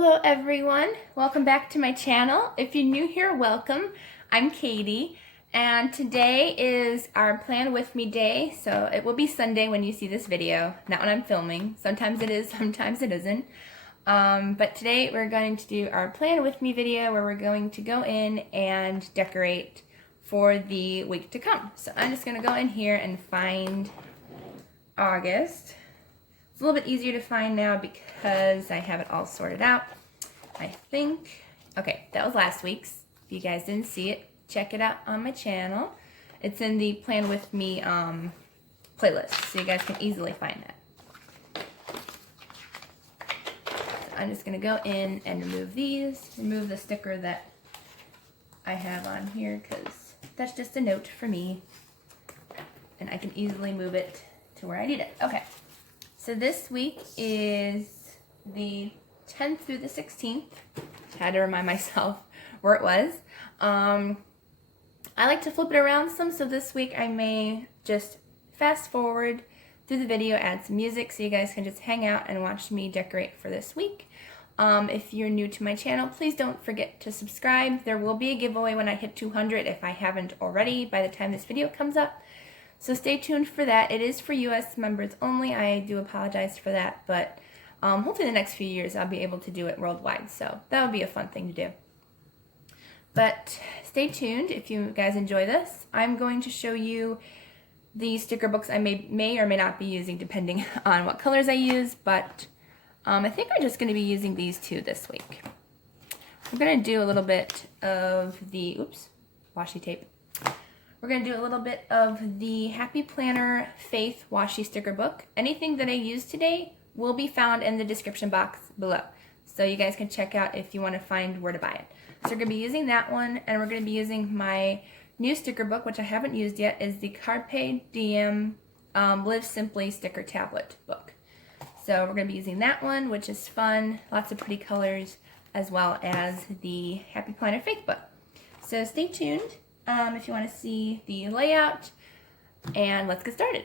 Hello everyone, welcome back to my channel. If you're new here, welcome. I'm Katie, and today is our Plan With Me day, so it will be Sunday when you see this video, not when I'm filming. Sometimes it is, sometimes it isn't. But today we're going to do our Plan With Me video where we're going to go in and decorate for the week to come. So I'm just going to go in here and find August. It's a little bit easier to find now because I have it all sorted out, I think. Okay, that was last week's. If you guys didn't see it, check it out on my channel. It's in the Plan With Me playlist, so you guys can easily find that. So I'm just going to go in and remove these, remove the sticker that I have on here because that's just a note for me, and I can easily move it to where I need it. Okay. So this week is the 10th through the 16th. I had to remind myself where it was. I like to flip it around some, so this week I may just fast forward through the video, add some music so you guys can just hang out and watch me decorate for this week. If you're new to my channel, please don't forget to subscribe. There will be a giveaway when I hit 200 if I haven't already by the time this video comes up. So stay tuned for that. It is for US members only. I do apologize for that, but hopefully in the next few years I'll be able to do it worldwide. So that would be a fun thing to do. But stay tuned if you guys enjoy this. I'm going to show you the sticker books I may or may not be using depending on what colors I use, but I think I'm just going to be using these two this week. I'm going to do a little bit of the, washi tape. We're going to do a little bit of the Happy Planner Faith washi sticker book. Anything that I use today will be found in the description box below. So you guys can check out if you want to find where to buy it. So we're going to be using that one, and we're going to be using my new sticker book, which I haven't used yet, is the Carpe Diem Live Simply sticker tablet book. So we're going to be using that one, which is fun, lots of pretty colors, as well as the Happy Planner Faith book. So stay tuned. If you want to see the layout, and let's get started.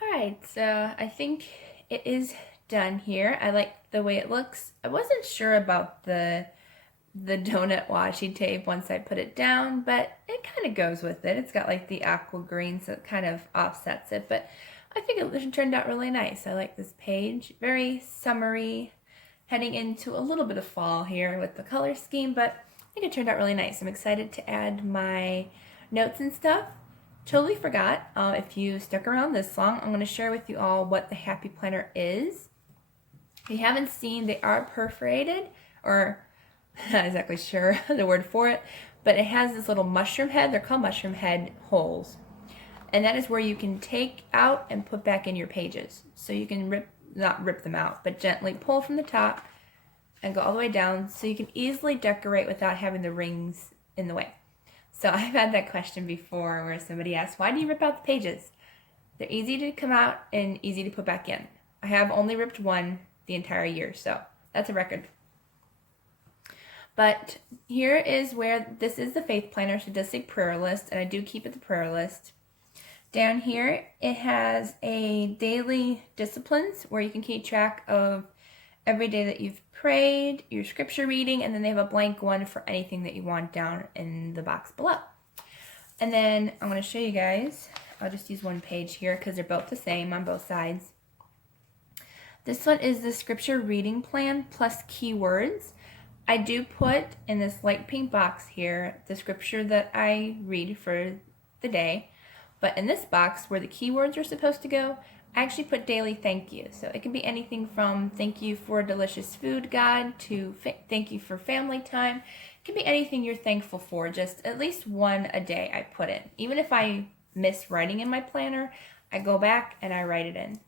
Alright, so I think it is done here. I like the way it looks. I wasn't sure about the donut washi tape once I put it down, but it kind of goes with it. It's got like the aqua green, so it kind of offsets it, but I think it turned out really nice. I like this page. Very summery, heading into a little bit of fall here with the color scheme, but I think it turned out really nice. I'm excited to add my notes and stuff. totally forgot, if you stuck around this long, I'm going to share with you all what the Happy Planner is. If you haven't seen, they are perforated, or not exactly sure the word for it, but it has this little mushroom head. They're called mushroom head holes. And that is where you can take out and put back in your pages. So you can not rip them out, but gently pull from the top and go all the way down so you can easily decorate without having the rings in the way. So I've had that question before where somebody asks, why do you rip out the pages? They're easy to come out and easy to put back in. I have only ripped one the entire year, so that's a record. But here is where, this is the Faith Planner, so it does say prayer list, and I do keep it the prayer list. Down here, it has a daily disciplines where you can keep track of every day that you've prayed, your scripture reading, and then they have a blank one for anything that you want down in the box below. And then I'm going to show you guys, I'll just use one page here because they're both the same on both sides. This one is the scripture reading plan plus keywords. I do put in this light pink box here the scripture that I read for the day. But in this box where the keywords are supposed to go, I actually put daily thank you. So it can be anything from thank you for delicious food, God, to thank you for family time. It can be anything you're thankful for, just at least one a day I put in. Even if I miss writing in my planner, I go back and I write it in.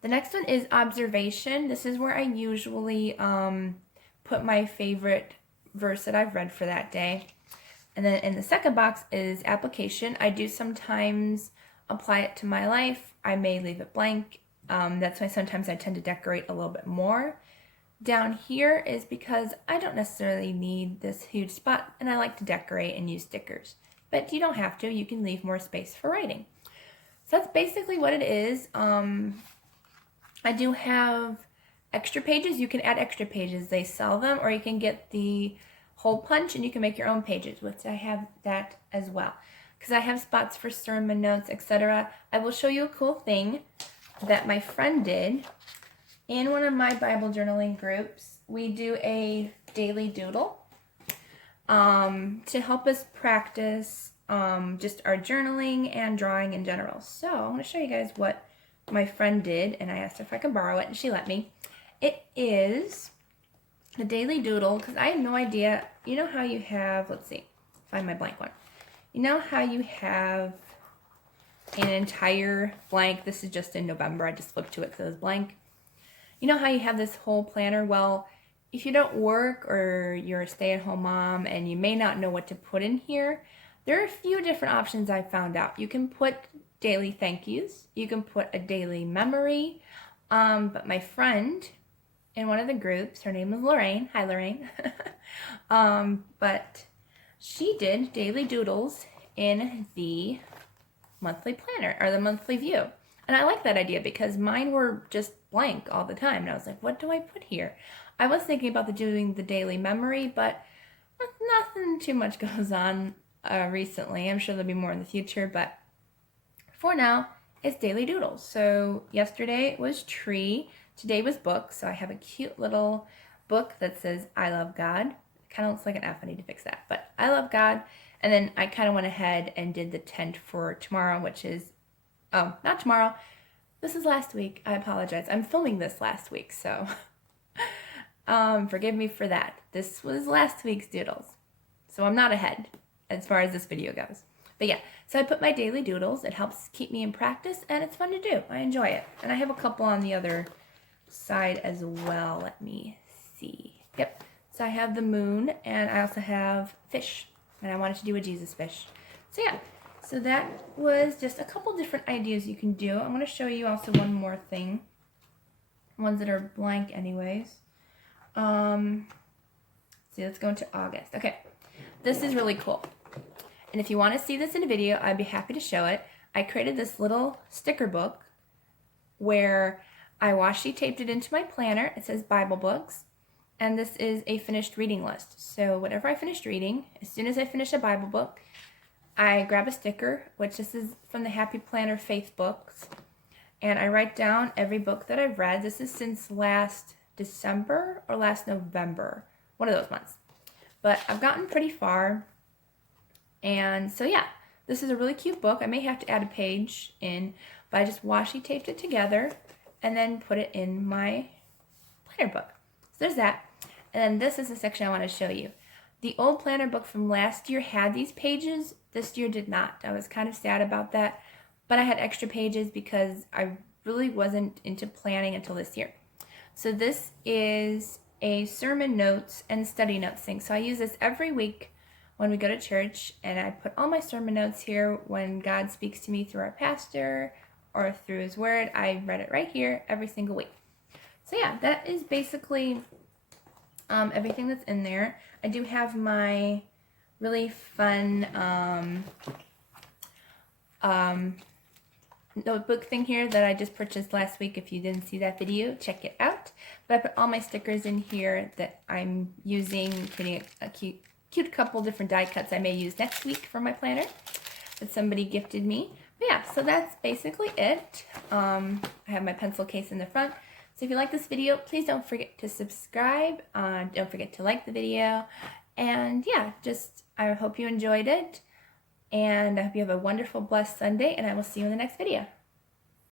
The next one is observation. This is where I usually put my favorite verse that I've read for that day. And then in the second box is application. I do sometimes apply it to my life. I may leave it blank. That's why sometimes I tend to decorate a little bit more. Down here is because I don't necessarily need this huge spot and I like to decorate and use stickers. But you don't have to. You can leave more space for writing. So that's basically what it is. I do have extra pages. You can add extra pages. They sell them, or you can get the hole punch and you can make your own pages, which I have that as well. Because I have spots for sermon notes, etc. I will show you a cool thing that my friend did in one of my Bible journaling groups. We do a daily doodle to help us practice just our journaling and drawing in general. So I'm going to show you guys what my friend did, and I asked her if I could borrow it, and she let me. It is the daily doodle, because I have no idea. You know how you have, let's see, find my blank one. You know how you have an entire blank, this is just in November, I just flipped to it because it was blank. You know how you have this whole planner? Well, if you don't work or you're a stay-at-home mom and you may not know what to put in here, there are a few different options I found out. You can put daily thank yous, you can put a daily memory, but my friend in one of the groups, her name is Lorraine, hi Lorraine, but she did daily doodles in the monthly planner, or the monthly view. And I like that idea because mine were just blank all the time. And I was like, what do I put here? I was thinking about doing the daily memory, but nothing too much goes on recently. I'm sure there'll be more in the future, but for now, it's daily doodles. So yesterday was tree, today was book. So I have a cute little book that says, I love God. It kind of looks like an F, I need to fix that, but I love God. And then I kind of went ahead and did the tent for tomorrow, which is, oh, not tomorrow. This is last week. I apologize. I'm filming this last week, so forgive me for that. This was last week's doodles. So I'm not ahead as far as this video goes. But yeah, so I put my daily doodles. It helps keep me in practice, and it's fun to do. I enjoy it. And I have a couple on the other side as well. Let me see. Yep. So I have the moon, and I also have fish. And I wanted to do a Jesus fish. So yeah, so that was just a couple different ideas you can do. I'm going to show you also one more thing. Ones that are blank anyways. See, let's go into August. Okay, this is really cool. And if you want to see this in a video, I'd be happy to show it. I created this little sticker book where I washi taped it into my planner. It says Bible books. And this is a finished reading list. So whatever I finished reading, as soon as I finish a Bible book, I grab a sticker, which this is from the Happy Planner Faith books, and I write down every book that I've read. This is since last December or last November, one of those months. But I've gotten pretty far, and so yeah, This is a really cute book. I may have to add a page in, but I just washi taped it together and then put it in my planner book. So there's that. And then this is the section I want to show you. The old planner book from last year had these pages. This year did not. I was kind of sad about that, but I had extra pages because I really wasn't into planning until this year. So this is a sermon notes and study notes thing. So I use this every week when we go to church, and I put all my sermon notes here when God speaks to me through our pastor or through his word. I read it right here every single week. So yeah, that is basically everything that's in there. I do have my really fun notebook thing here that I just purchased last week. If you didn't see that video, check it out. But I put all my stickers in here that I'm using, including a cute couple different die cuts I may use next week for my planner that somebody gifted me. But yeah, so that's basically it. I have my pencil case in the front. So if you like this video, please don't forget to subscribe. Don't forget to like the video. And yeah, I hope you enjoyed it. And I hope you have a wonderful, blessed Sunday. And I will see you in the next video.